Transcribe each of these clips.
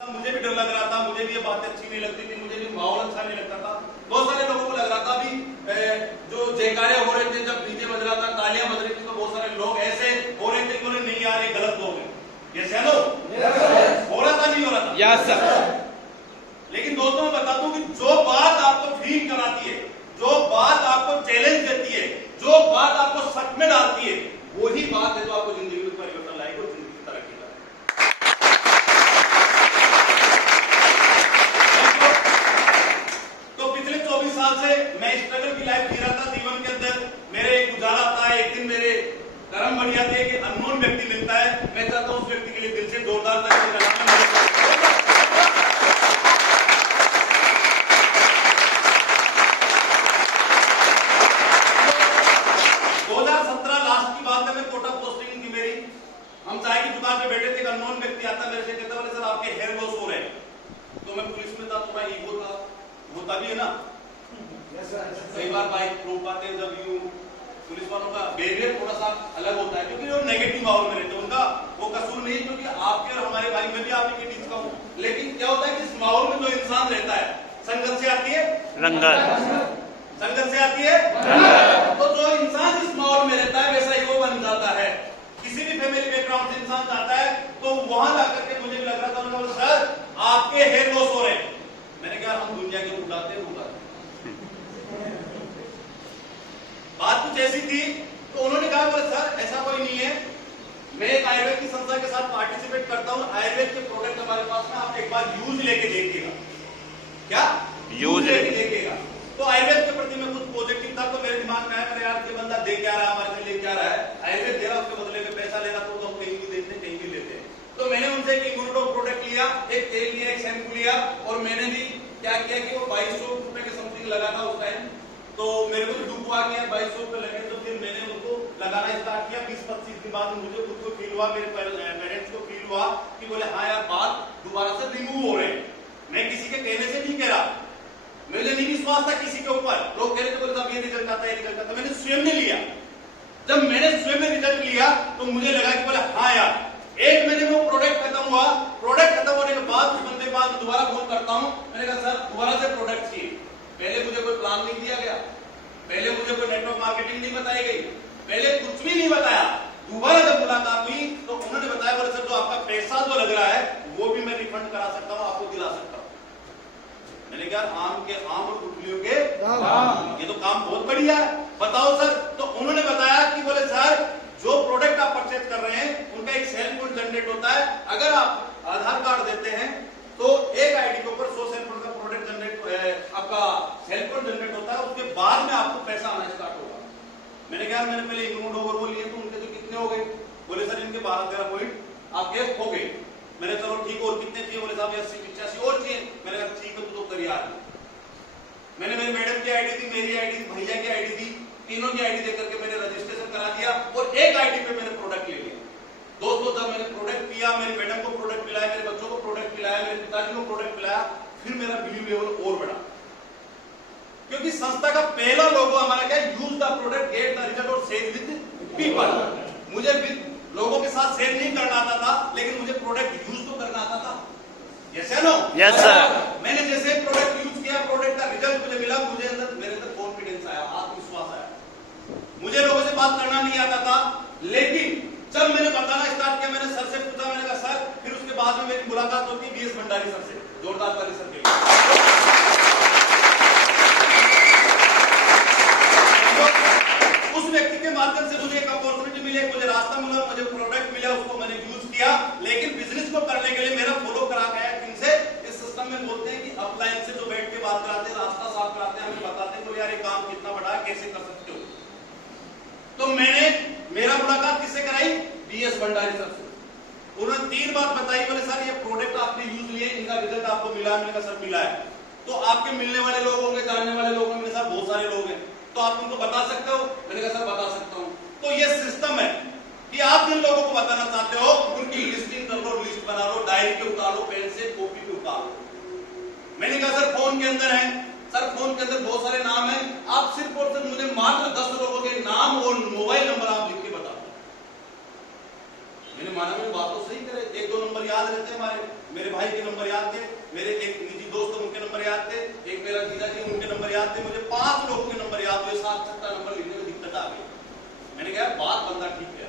मुझे भी डर लग रहा था, मुझे भी ये बातें अच्छी नहीं लगती थी, मुझे भी माहौल अच्छा नहीं लगता था। बहुत सारे लोगों को लग रहा था भी जो जयकारे हो रहे थे, जब डीजे बज रहा था, तालियां बज रही थी, तो बहुत सारे लोग ऐसे हो रहे थे कि बोले नहीं यार ये गलत लोग हैं। ये चलो हो रहा था, नहीं हो रहा था? Yes sir. लेकिन दोस्तों मैं बता दूं कि जो बात आपको फील कराती है, जो बात आपको चैलेंज देती है, जो बात आपको शक में डालती है, वही बात है जो आपको जिंदगी में परिवर्तन लाएगी और जिंदगी की तरक्की लाएगी। तो पिछले 24 साल से मैं स्ट्रगल की लाइफ जी रहा था। जीवन के अंदर मेरे एक उजाला आता है, एक दिन मेरे कर्म बढ़ जाते हैं कि अननोन व्यक्ति मिलता है। मैं चाहता हूं उस व्यक्ति के लिए दिल से जोरदार ताली बजाना। 2017 लास्ट की बात है, मैं कोटा पोस्टिंग थी मेरी। हम चाय की दुकान पे बैठे थे, एक अननोन व्यक्ति आता मेरे से, कहता बोले सर आपके हेयर लॉस हो रहे हैं। तो मैं पुलिस में था, थोड़ा ईगो था, होता भी है ना। कई बार बाइक रोक पाते हैं, जब यूं पुलिस वालों का बिहेवियर थोड़ा सा अलग होता है, क्योंकि वो नेगेटिव माहौल में रहते हैं। उनका वो कसूर नहीं, क्योंकि आपके और हमारे भाई में भी आप ही के बीच का हूं। लेकिन क्या होता है कि इस माहौल में जो इंसान रहता है, संघर्ष से आती है रंगत, संघर्ष से आती है रंगत। तो जो इंसान इस माहौल में रहता है वैसा ही वो बन जाता है। किसी भी फैमिली बैकग्राउंड से इंसान जाता है, तो वहां जाकर के मुझे भी लग रहा था, उन्होंने बोला सर आपके हेयर लॉस हो रहे हैं। मैंने कहा हम दुनिया के उड़ाते हैं। बात कुछ ऐसी थी, तो उन्होंने कहा बोले सर ऐसा कोई नहीं है, मैं एक आयुर्वेद की संस्था के साथ पार्टिसिपेट करता हूं, आयुर्वेद के प्रोडक्ट हमारे पास में, आप एक बार यूज लेके देखिएगा। क्या यूज लेके देखिएगा? तो आयुर्वेद के प्रति मैं कुछ पॉजिटिव था, तो मेरे दिमाग में आया मेरे यार ये बंदा दे क्या रहा है, हमारे लिए क्या रहा है, आयुर्वेद दे रहा, उसके बदले में पैसा लेना, तो हम कहीं भी देते कहीं भी लेते हैं। तो मैंने उनसे एक इम्यूनोडॉक प्रोडक्ट लिया, एक तेल लिया, एक शैम्पू लिया, और मैंने भी क्या किया कि वो 2200 रुपए के समथिंग लगा था उस टाइम। तो मेरे को डूब आ गया, 2200 रुपए लगे। तो फिर मैंने उनको लगाना स्टार्ट किया। 20-25 दिन बाद मुझे खुद को फील हुआ, मेरे पेरेंट्स को फील हुआ कि बोले हाँ यार बाल दोबारा से रिमूव हो रहे हैं। मैं किसी के कहने से नहीं कह रहा, मुझे नहीं विश्वास था किसी के ऊपर। लोग कह रहे थे बोले ये रिजल्ट आता है, ये रिजल्ट आता है। मैंने स्वयं ने लिया। जब मैंने स्वयं में रिजल्ट लिया तो मुझे लगा कि बोले हाँ यार, एक महीने में वो प्रोडक्ट खत्म हुआ। प्रोडक्ट खत्म होने के बाद उस बंदे के बाद दोबारा फोन करता हूँ, मैंने कहा सर दोबारा से प्रोडक्ट चाहिए। पहले मुझे कोई प्लान नहीं दिया गया, पहले मुझे कोई नेटवर्क मार्केटिंग नहीं बताई गई, पहले कुछ भी नहीं बताया। दोबारा जब मुलाकात हुई तो उन्होंने बताया बोले सर जो आपका पैसा जो लग रहा है वो भी मैं रिफंड करा सकता हूँ, आपको दिला सकता हूँ। मैंने कहा आम के आम और गुठलियों के ये तो काम बहुत बढ़िया है, बताओ सर। तो उन्होंने बताया कि बोले सर जो प्रोडक्ट आप परचेज कर रहे हैं उनका एक सेल कोड जनरेट होता है। अगर आप आधार कार्ड देते हैं तो एक आईडी के ऊपर 100 सेल कोड का प्रोडक्ट जनरेट आपका सेल कोड जनरेट होता है, उसके बाद में आपको पैसा आना स्टार्ट होगा। मैंने कहा मैंने पहले इम्यूनोडॉक वो लिए, तो उनके तो कितने हो गए? बोले सर इनके 12-13 पॉइंट आपके हो गए। मैंने चलो ठीक, और कितने चाहिए? बोले साहब 80-85 और चाहिए। मैंने कहा ठीक है तो करिए आज। मैंने मेरी मैडम की आईडी दी, मेरी आईडी दी, भैया की आईडी दी, तीनों की आईडी देकर के मैंने रजिस्ट्रेशन करा दिया और एक आईडी पे मैंने प्रोडक्ट ले लिया। दोस्तों जब मैंने प्रोडक्ट पिया, मेरी मैडम को प्रोडक्ट पिलाया, मेरे बच्चों को प्रोडक्ट पिलाया, मेरे पिताजी को प्रोडक्ट पिलाया, फिर मेरा बिलीव लेवल और बढ़ा। क्योंकि संस्था का पहला लोगो हमारा क्या है? Use the product, get the result और शेयर विद पीपल। मुझे विद लोगों के साथ शेयर नहीं करना आता था, लेकिन मुझे प्रोडक्ट यूज तो करना आता था। यस या नो? Yes sir. मैंने जैसे प्रोडक्ट यूज किया, प्रोडक्ट का रिजल्ट मुझे मिला, मुझे अंदर मेरे अंदर कॉन्फिडेंस आया, आत्मविश्वास आया। मुझे लोगों से बात करना नहीं आता था, लेकिन जब मैंने बताना स्टार्ट किया, मैंने सर से पूछा, मैंने कहा सर, फिर उसके बाद में मेरी मुलाकात होती है बीएस भंडारी सर से। जोरदार ताली सर के लिए। उस व्यक्ति के माध्यम से मुझे एक अपॉर्चुनिटी मिली, मुझे रास्ता मिला, मुझे प्रोडक्ट मिला, उसको मैंने यूज किया। लेकिन बिजनेस को करने के लिए मेरा फॉलो करा गया किनसे? इस सिस्टम में बोलते हैं कि अपलाइन से जो बैठ के बात कराते हैं, रास्ता साफ कराते हैं, हमें बताते हैं तो यार ये काम कितना बड़ा है, कैसे कर सकते हो। तो मैंने मेरा मुलाकात किससे कराई? बीएस भंडारी सर से। उन्होंने 3 बात बताई, बोले सर ये प्रोडक्ट आपने यूज लिए, इनका रिजल्ट आपको मिला? मैंने कहा सर मिला है। तो आपके मिलने वाले लोग होंगे, जानने वाले लोग होंगे, मेरे साथ बहुत सारे लोग हैं, तो आप उनको बता सकते हो? मैंने कहा सर बता सकता हूं। तो ये सिस्टम है कि आप जिन लोगों को बताना चाहते हो उनकी लिस्टिंग कर लो, लिस्ट बना लो, डायरी पे उतारो, पेन से कॉपी पे उतारो। मैंने कहा सर फोन के अंदर है। सर फोन के अंदर बहुत सारे नाम हैं, आप सिर्फ और सिर्फ मुझे मात्र 10 लोगों के नाम और मोबाइल नंबर आप लिख के बता दो। मैंने माना मेरी बात तो सही करे, 1-2 नंबर याद रहते हैं हमारे। मेरे भाई के नंबर याद थे, मेरे एक निजी दोस्त उनके नंबर याद थे, एक मेरा जीजा जी उनके नंबर याद थे, मुझे 5 लोगों के नंबर याद हुए, 7 नंबर लिखने में दिक्कत आ गई। मैंने कहा बात बंदा ठीक है,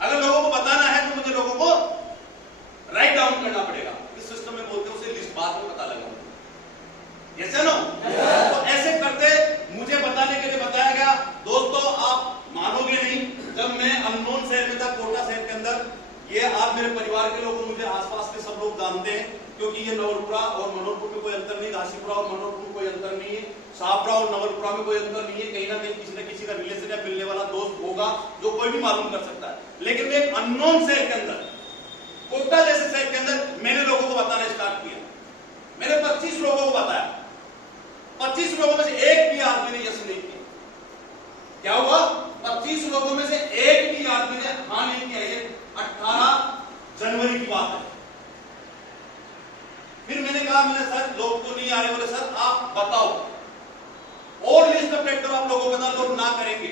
अगर लोगों को बताना है तो मुझे लोगों को राइट डाउन करना पड़ेगा। इस सिस्टम में बोलते हैं उसे लिस्ट बाद में पता लगा। यस या नो? तो ऐसे करते मुझे बताने के लिए बताया गया। दोस्तों आप मानोगे नहीं, जब मैं अननोन शहर में था, कोटा शहर के अंदर, ये आप मेरे परिवार के लोग, मुझे आसपास के सब लोग जानते हैं, क्योंकि ये नवलपुरा और मनोहरपुर में कोई अंतर नहीं, राशिपुरा और मनोहरपुर में कोई अंतर नहीं है, शाहपुरा और नवलपुरा में कोई अंतर नहीं है। कहीं ना कहीं किसी न किसी का रिलेशन या मिलने वाला दोस्त होगा जो कोई भी मालूम कर सकता है। लेकिन मैं एक अननोन शहर के अंदर, कोटा जैसे शहर के अंदर मैंने लोगों को बताना स्टार्ट किया। मैंने 25 लोगों को बताया, 25 लोगों में से एक भी आदमी ने यस नहीं किया। क्या हुआ? 25 लोगों में से एक भी आदमी ने हाँ नहीं किया। ये 18 जनवरी की बात है। फिर मैंने कहा, मैंने सर लोग तो नहीं आ रहे। बोले सर आप बताओ और लिस्ट अपडेट करो, आप लोगों के साथ लोग ना करेंगे।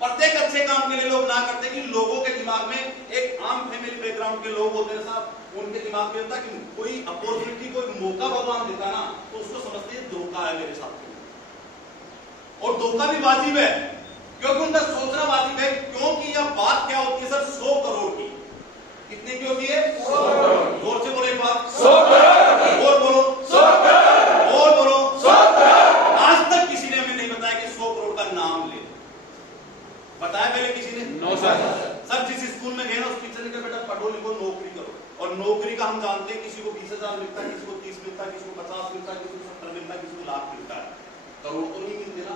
प्रत्येक अच्छे काम के लिए लोग ना करते कि लोगों के दिमाग में, एक आम फैमिली बैकग्राउंड के लोग होते हैं साहब, उनके दिमाग में होता कि कोई अपॉर्चुनिटी, कोई मौका भगवान देता ना, तो उसको समझते हैं धोखा है मेरे साथ। और धोखा भी वाजिब है, क्योंकि उनका सोचना वाजिब है। क्योंकि यह बात क्या होती है सर? 100 करोड़ की। कितने की होती है? 100 करोड़। जोर से बोलो एक बार। 100 करोड़। और बोलो 100 करोड़। और बोलो 100 करोड़। आज तक किसी ने हमें नहीं बताया कि 100 करोड़ का नाम ले। बताया पहले किसी ने? No sir. सर जिस स्कूल में गए ना, उस टीचर ने कहा बेटा पढ़ो लिखो नौकरी करो। और नौकरी का हम जानते हैं, किसी को 20,000 मिलता है, किसी को 30 मिलता है, किसी को 50 मिलता है, किसी को 70 मिलता है, किसी को लाख मिलता है। करोड़ तो नहीं मिलते ना।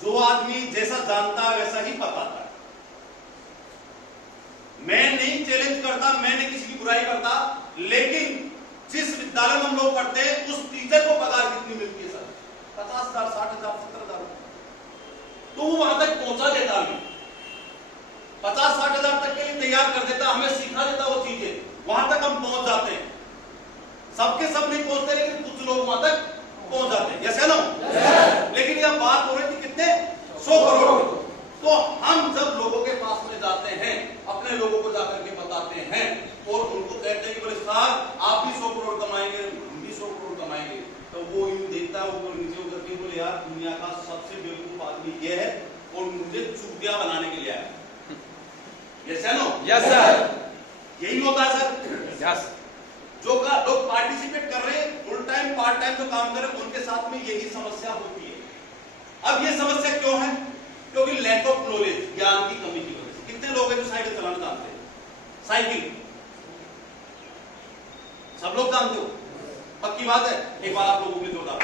जो आदमी जैसा जानता है वैसा ही बताता है। मैं नहीं चैलेंज करता, मैं नहीं किसी की बुराई करता, लेकिन जिस विद्यालय में हम लोग पढ़ते हैं उस टीचर को पगार कितनी मिलती है सर? 50,000, 60,000, 70,000। तो वो वहां तक पहुंचा देता, हमें 50-60 हजार तक के लिए तैयार कर देता, हमें सिखा देता वो चीजें, वहां तक हम पहुंच जाते हैं। सबके सब नहीं पहुंचते, लेकिन कुछ लोग वहां तक पहुंच जाते हैं। यस या नो? लेकिन यह बात हो रही थी कितने? 100 करोड़। तो हम जब लोगों के पास में जाते हैं, अपने लोगों को जाकर के बताते हैं और उनको कहते हैं कि बोले सर आप भी 100 करोड़ कमाएंगे, हम भी 100 करोड़ कमाएंगे, तो वो यूं देखता है ऊपर नीचे उतर के, बोले यार दुनिया का सबसे बेवकूफ आदमी ये है और मुझे चूतिया बनाने के लिए आया। यस या नो? Yes sir. यही होता है सर। यस। जो लोग पार्टिसिपेट कर रहे हैं, फुल टाइम पार्ट टाइम जो काम कर रहे हैं, उनके साथ में यही समस्या होती है। अब ये समस्या क्यों है? क्योंकि लैक ऑफ नॉलेज, ज्ञान की कमी की वजह से। कितने लोग हैं जो साइकिल चलाना जानते हैं? साइकिल सब लोग जानते हो? पक्की बात है? एक बार आप लोगों के जोरदार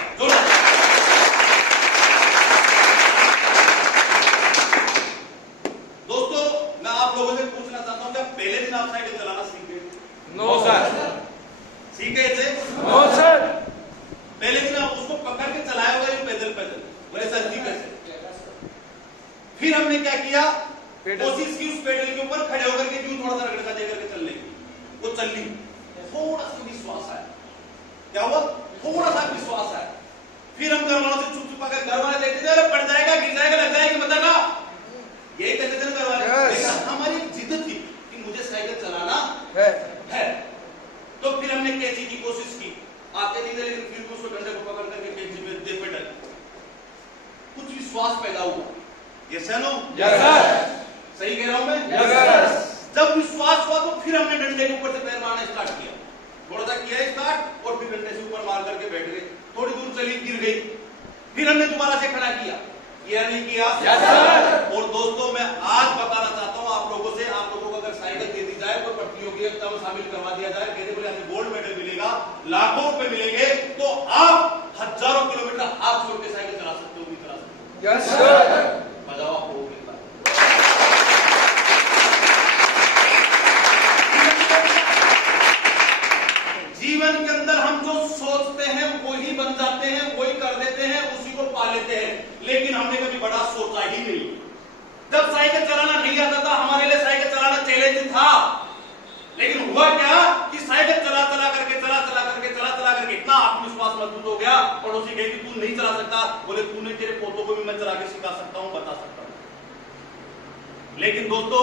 दोस्तों, मैं आप लोगों से पूछना चाहता हूं, क्या पहले दिन आप साइकिल चलाना सीख गए? No sir. सीख गए थे? No sir. पहले दिन आप उसको पकड़ के चलाया होगा पैदल पैदल, बोले सर जी कैसे? फिर हमने क्या किया? कोशिश की उस पेडल के ऊपर खड़े होकर के यूं थोड़ा सा रगड़ दे करके चलने की, वो चल ली। थोड़ा सा विश्वास आया। क्या हुआ? थोड़ा सा विश्वास आया। फिर हम घर वालों से छुप छुपा कर, घर वाले देखते थे अरे पड़ जाएगा, गिर जाएगा, लग जाएगी, बताना यही कहते थे घर वाले। लेकिन हमारी जिद थी कि मुझे साइकिल चलाना है। तो फिर हमने कैची की कोशिश की, आते नहीं थे, लेकिन फिर भी उसको डंडे को पकड़ करके कैची में दे पेडल, कुछ विश्वास पैदा हुआ। यस या नो? Yes sir. सही कह रहा हूं मैं? Yes sir. जब विश्वास हुआ तो फिर हमने डंडे के ऊपर से पैर मारना स्टार्ट किया, थोड़ा सा किया स्टार्ट और फिर डंडे से ऊपर मार करके बैठ गए। थोड़ी दूर चली, गिर गई, फिर हमने दोबारा से खड़ा किया नहीं किया? Yes sir. और दोस्तों मैं आज बताना चाहता हूं आप लोगों से, आप लोगों को अगर साइकिल दे दी जाए, कोई प्रतियोगिता में शामिल करवा दिया जाए, कहते बोले हमें गोल्ड मेडल मिलेगा, लाखों रुपए मिलेंगे, तो आप हजारों किलोमीटर हाथ छोड़ के साइकिल चला सकते हो, भी चला सकते हो। Yes sir. बजाओ आप लोगों के जीवन के अंदर हम जो सोचते हैं वही बन जाते हैं, वही कर देते हैं, उसी को पा लेते हैं, लेकिन हमने कभी बड़ा सोचा ही नहीं। जब साइकिल चलाना नहीं आता था, हमारे लिए साइकिल चलाना चैलेंज था, लेकिन हुआ क्या कि साइकिल चला चला करके इतना आत्मविश्वास मजबूत हो गया, पड़ोसी कहे कि तू नहीं चला सकता, बोले तूने, तेरे पोतों को भी मैं चला के सिखा सकता हूं, बता सकता हूं। लेकिन दोस्तों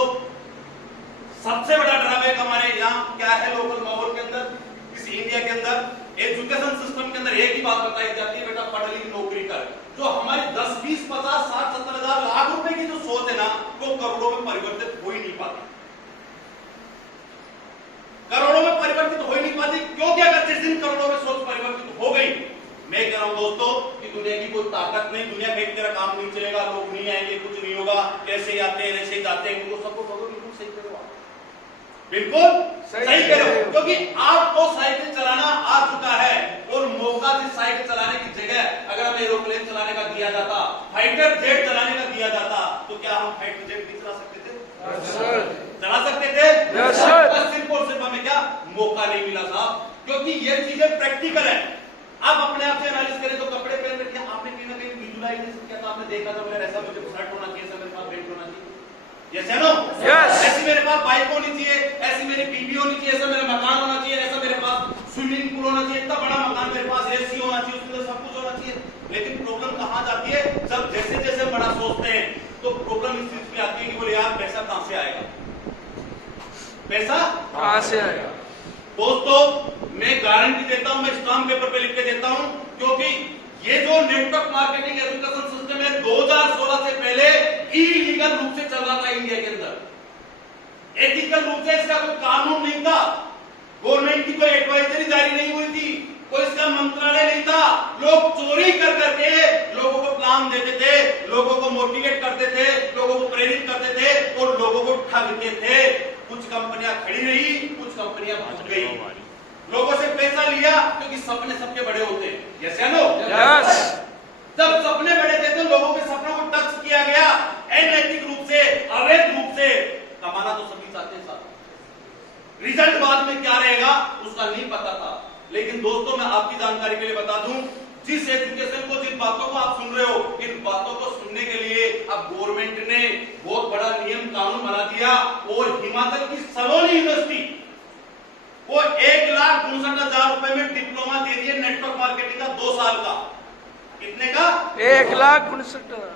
सबसे बड़ा ड्रॉबैक हमारे यहाँ क्या है लोकल माहौल के अंदर, इस इंडिया के अंदर एजुकेशन सिस्टम के अंदर एक ही बात बताई जाती है, बेटा पढ़ लिख नौकरी कर। जो हमारी 10, 20, 50, 60, 70 हजार लाख रुपए की जो सोच है ना, वो करोड़ों में परिवर्तित हो ही नहीं पाती, करोड़ों में परिवर्तित हो ही नहीं पाती। क्योंकि अगर जिस दिन करोड़ों में सोच परिवर्तित हो गई, मैं कह रहा हूं दोस्तों कि दुनिया की कोई ताकत नहीं, दुनिया कहीं तरह काम नहीं चलेगा, लोग नहीं आएंगे, कुछ नहीं होगा, कैसे आते हैं ऐसे जाते हैं, उनको सबको बोलो बिल्कुल सही करो, बिल्कुल सही करो। क्योंकि आपको साइकिल चलाना आ चुका है और मौका जिस साइकिल चलाने की जगह अगर हमें एरोप्लेन चलाने का दिया जाता, फाइटर जेट चलाने का दिया जाता, तो क्या हम फाइटर जेट नहीं चला सकते थे? चला सकते थे। सिर्फ और सिर्फ हमें क्या मौका नहीं मिला साहब, क्योंकि ये चीजें प्रैक्टिकल है। आप अपने आप से एनालिसिस करें तो कपड़े पहन रखे, आपने कहीं ना कहीं विजुअलाइजेशन किया, तो आपने देखा था मेरा ऐसा मुझे शर्ट होना चाहिए, ऐसा मेरे पास बेल्ट होना चाहिए, यस है नो, ऐसी मेरे पास बाइक होनी चाहिए, ऐसी मेरी बीबी होनी चाहिए, ऐसा मेरा मकान होना चाहिए, ऐसा मेरे पास स्विमिंग पूल होना चाहिए, इतना बड़ा मकान मेरे पास, एसी होना चाहिए, उसके अंदर सब कुछ होना चाहिए। लेकिन प्रॉब्लम कहां जाती है? जब जैसे जैसे बड़ा सोचते हैं तो प्रॉब्लम इस चीज पे आती है कि बोले यार पैसा कहां से आएगा, पैसा कहां से आएगा। दोस्तों मैं गारंटी देता हूं, मैं स्टाम्प पेपर पे लिख के देता हूं, क्योंकि ये जो नेटवर्क मार्केटिंग एजुकेशन सिस्टम है 2016 से पहले इलीगल रूप से चल रहा था इंडिया के अंदर। एथिकल रूप से इसका कोई कानून नहीं था, गवर्नमेंट की कोई एडवाइजरी जारी नहीं हुई थी, कोई इसका मंत्रालय नहीं था। लोग चोरी कर करके लोगों को प्लान देते थे, लोगों को मोटिवेट करते थे, लोगों को प्रेरित करते थे और लोगों को ठगते थे। कुछ कंपनियां खड़ी रही, कुछ कंपनियां भाग गई, लोगों से पैसा लिया, क्योंकि सपने सबके बड़े होते हैं, यस या नो? यस। जब सपने बड़े थे तो लोगों के सपनों को टच किया गया, अनैतिक रूप से, अवैध रूप से। कमाना तो सभी चाहते हैं साहब, रिजल्ट बाद में क्या रहेगा उसका नहीं पता था। लेकिन दोस्तों मैं आपकी जानकारी के लिए बता दूं, जिस एजुकेशन को, जिन बातों को आप सुन रहे हो, इन बातों को सुनने के लिए अब गवर्नमेंट ने बहुत बड़ा नियम कानून बना दिया और हिमाचल की सलोनी यूनिवर्सिटी वो 1,62,000 रुपए में डिप्लोमा दे रही है नेटवर्क मार्केटिंग का 2 साल का। कितने का? 1,62,000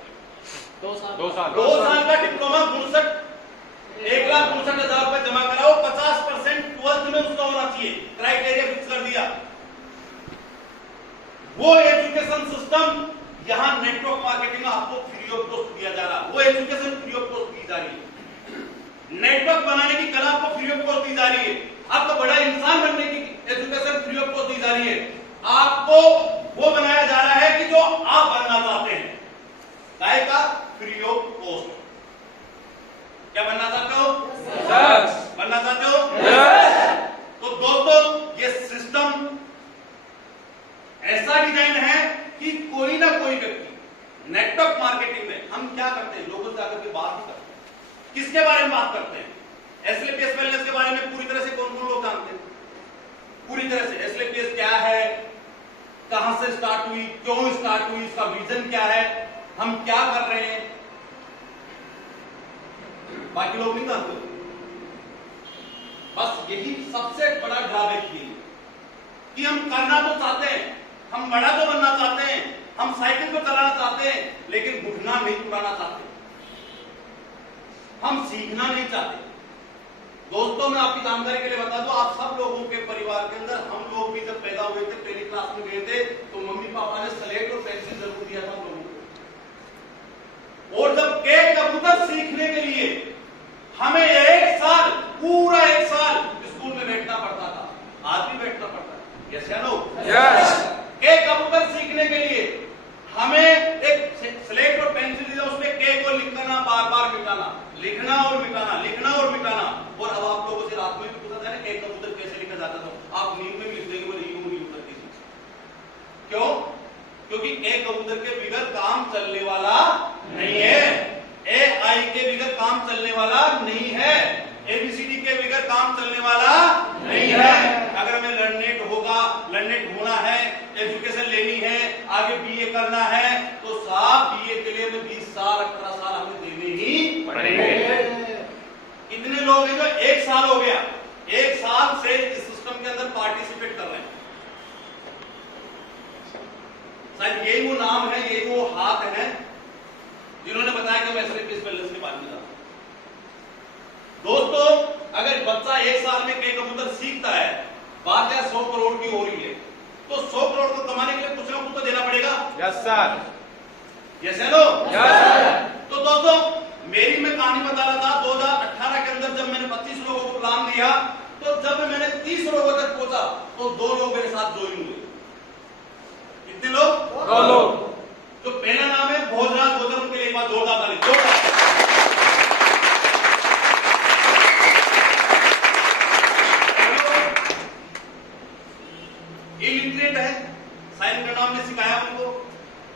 2 साल का डिप्लोमा 1,62,000 रुपए जमा कराओ, 50% 12th में उसका होना चाहिए, क्राइटेरिया फिक्स कर दिया। वो एजुकेशन सिस्टम यहां नेटवर्क मार्केटिंग आपको फ्री ऑफ कॉस्ट दिया जा रहा, वो एजुकेशन फ्री ऑफ कॉस्ट दी जा रही है। नेटवर्क बनाने की कला आपको फ्री ऑफ कॉस्ट दी जा रही है, आपको बड़ा इंसान बनने की एजुकेशन फ्री ऑफ कॉस्ट दी जा रही है। आपको वो बनाया जा रहा है कि जो आप बनना चाहते हैं, काय का फ्री ऑफ कॉस्ट। क्या बनना चाहते हो? यस। बनना चाहते हो? यस। तो दोस्तों ये सिस्टम ऐसा डिजाइन है कि कोई ना कोई व्यक्ति नेटवर्क मार्केटिंग में, हम क्या करते हैं, लोगों से आकर के बात ही करते हैं। किसके बारे में बात करते हैं? एसएलपीएस वेलनेस के बारे में पूरी तरह से कौन कौन लोग जानते हैं? पूरी तरह से एसएलपीएस क्या है, कहां से स्टार्ट हुई, क्यों स्टार्ट हुई, इसका विजन क्या है, हम क्या कर रहे हैं, बाकी लोग नहीं जानते। बस यही सबसे बड़ा ड्रॉबैक है कि हम करना तो चाहते हैं, हम बड़ा तो बनना चाहते हैं, हम साइकिल को चलाना चाहते हैं, लेकिन घुटना नहीं तुड़ाना चाहते, हम सीखना नहीं चाहते। दोस्तों मैं आपकी जानकारी के लिए बता दूं, आप सब लोगों के परिवार के अंदर, हम लोग भी जब पैदा हुए थे, पहली क्लास में गए थे, तो मम्मी पापा ने स्लेट और पेंसिल जरूर दिया था हम लोगों को। और जब के कबूतर सीखने के लिए हमें 1 साल, पूरा 1 साल स्कूल में बैठना पड़ता था, आज भी बैठना पड़ता है, यस या नो? यस। के कबूतर सीखने के लिए हमें एक स्लेट और पेंसिल दिया, उसमें के को लिखना, बार बार मिटाना, लिखना और मिटाना, लिखना और मिटाना। और अब आप लोगों से रात में भी पूछा था ना के कबूतर कैसे लिखा जाता था, आप नींद में भी लिख देंगे, बोले यूं यूं करके। क्यों? क्योंकि के कबूतर के बगैर काम चलने वाला नहीं है, ए आई के बगैर काम चलने वाला नहीं है, एबीसीडी के बगैर काम चलने वाला नहीं है। अगर हमें लर्नेट होना है, एजुकेशन लेनी है, आगे बीए करना है, तो साहब बीए के लिए 20 साल 18 साल हमें देने ही पड़ेंगे। कितने लोग हैं जो 1 साल हो गया, 1 साल से इस सिस्टम के अंदर पार्टिसिपेट कर रहे हैं? शायद यही वो नाम है, यही वो हाथ है जिन्होंने बताया कि मैं एसएलपीएस वेलनेस के बारे में। दोस्तों अगर बच्चा 1 साल में कई कबूतर सीखता है, बात है 100 करोड़ की हो रही है, तो 100 करोड़ को कमाने के लिए कुछ ना कुछ तो देना पड़ेगा। Yes sir. यस है नो? Yes sir. तो दोस्तों मेरी मैं कहानी बता रहा था, 2018 के अंदर जब मैंने 25 लोगों को प्लान दिया, तो जब मैंने 30 लोगों तक पहुंचा तो 2 लोग मेरे साथ ज्वाइन हुए। कितने लोग? 2 लोग। तो पहला नाम है भोजराज गोदर, उनके लिए एक बार जोरदार ताली। जोरदार। इलिटरेट है, साइन करना हमने सिखाया उनको,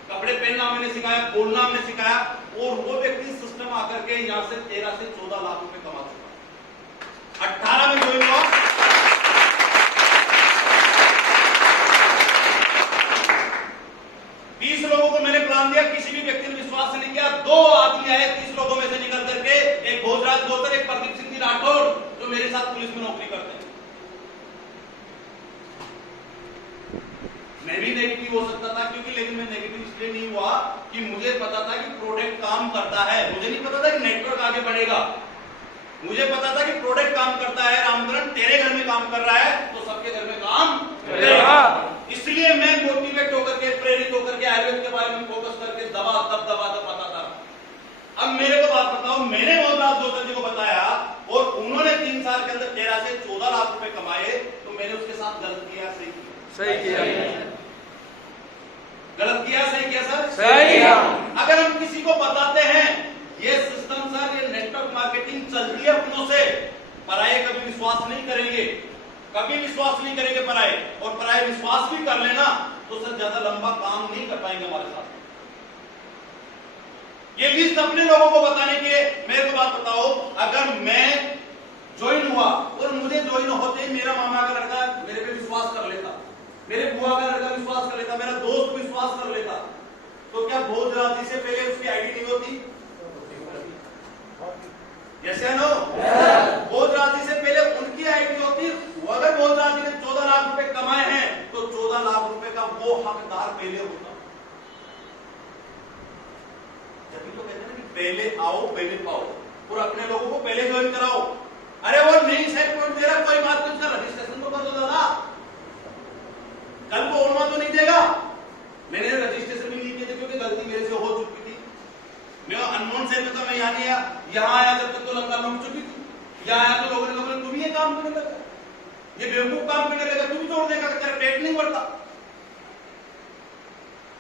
कपड़े पहनना हमने सिखाया, बोलना हमने सिखाया, और वो व्यक्ति सिस्टम आकर के यहां से 13 से 14 लाख रुपए कमा चुका। 18 में ज्वाइन हुआ, 30 लोगों को मैंने प्लान दिया, किसी भी व्यक्ति ने विश्वास नहीं किया। 2 आदमी आए 30 लोगों में से निकल करके, एक भोजराज गोतर, एक प्रदीप सिंह जी राठौर, जो मेरे साथ पुलिस में नौकरी करते हैं। मैं भी नेगेटिव हो सकता था, क्योंकि लेकिन मैं नेगेटिव इसलिए नहीं हुआ कि मुझे पता था कि प्रोडक्ट काम करता है। मुझे नहीं पता था कि नेटवर्क आगे बढ़ेगा, मुझे पता था कि प्रोडक्ट काम करता है। रामकरण तेरे घर में काम कर रहा है तो सबके घर में काम करेगा। इसलिए मैं मोटिवेट होकर के, प्रेरित होकर के आयुर्वेद के बारे में फोकस करके दबा बताता था। अब मेरे को बात बताओ, मैंने भोजराज गोतर जी को बताया और उन्होंने 3 साल के अंदर 13 से 14 लाख रुपए कमाए, तो मैंने उसके साथ गलत किया, सही किया? सही किया। गलत किया, सही किया सर? सही किया। अगर हम किसी को बताते हैं ये सिस्टम सर, ये नेटवर्क मार्केटिंग चलती है अपनों से, पराये कभी विश्वास नहीं करेंगे, कभी विश्वास नहीं करेंगे पराये, और पराये विश्वास भी कर लेना तो सर ज्यादा लंबा काम नहीं कर पाएंगे हमारे साथ। ये लिस्ट अपने लोगों को बताने के, मेरे को बात बताओ, अगर मैं ज्वाइन हुआ और मुझे ज्वाइन होते ही मेरा मामा का लड़का मेरे पे विश्वास कर लेता, मेरे बुआ का लड़का विश्वास कर लेता, मेरा दोस्त विश्वास कर लेता, तो क्या भोजराज जी से पहले उसकी आईडी नहीं होती? यस या नो? भोजराज जी से पहले उनकी आईडी होती। अगर भोजराज जी ने 14 लाख रुपए कमाए हैं तो 14 लाख रुपए का वो हकदार पहले होता। जब तो कहते हैं ना कि पहले आओ पहले पाओ, और अपने लोगों को पहले ज्वाइन कराओ। अरे वो नहीं सेट पॉइंट दे रहा, कोई बात नहीं, उसका रजिस्ट्रेशन तो कर दो दादा, कल को ओरमा तो नहीं देगा। मैंने रजिस्ट्रेशन भी नहीं किया था क्योंकि गलती मेरे से हो चुकी थी। मैं अननोन से में तो मैं यहाँ नहीं आया, यहाँ आया जब तक तो लंका लूट चुकी थी। यहाँ आया तो लोगों ने तू भी ये काम करने लगा, ये बेवकूफ काम करने लगा, तू भी छोड़ देगा, तेरा पेट नहीं बढ़ता।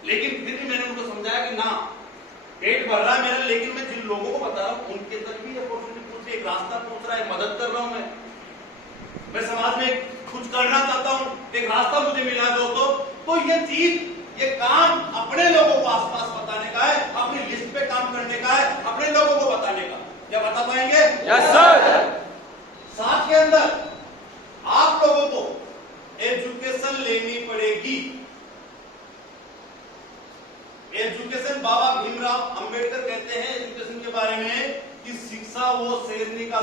लेकिन फिर भी मैंने उनको समझाया कि ना, पेट बढ़ रहा है मेरा, लेकिन मैं जिन लोगों को बता रहा हूँ उनके तक भी अपॉर्चुनिटी पहुंच, एक रास्ता पहुंच रहा है, मदद कर रहा हूं मैं समाज में कुछ करना चाहता हूं, एक रास्ता मुझे मिला है दोस्तों। तो ये चीज, ये काम अपने लोगों को आसपास बताने का है, अपनी लिस्ट पे काम करने का है, अपने लोगों को बताने का। क्या बता पाएंगे? Yes sir. साथ के अंदर आप लोगों को एजुकेशन लेनी पड़ेगी। एजुकेशन, बाबा भीमराव अंबेडकर कहते हैं एजुकेशन के बारे में कि शिक्षा वो शेरनी का